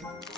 Thank you.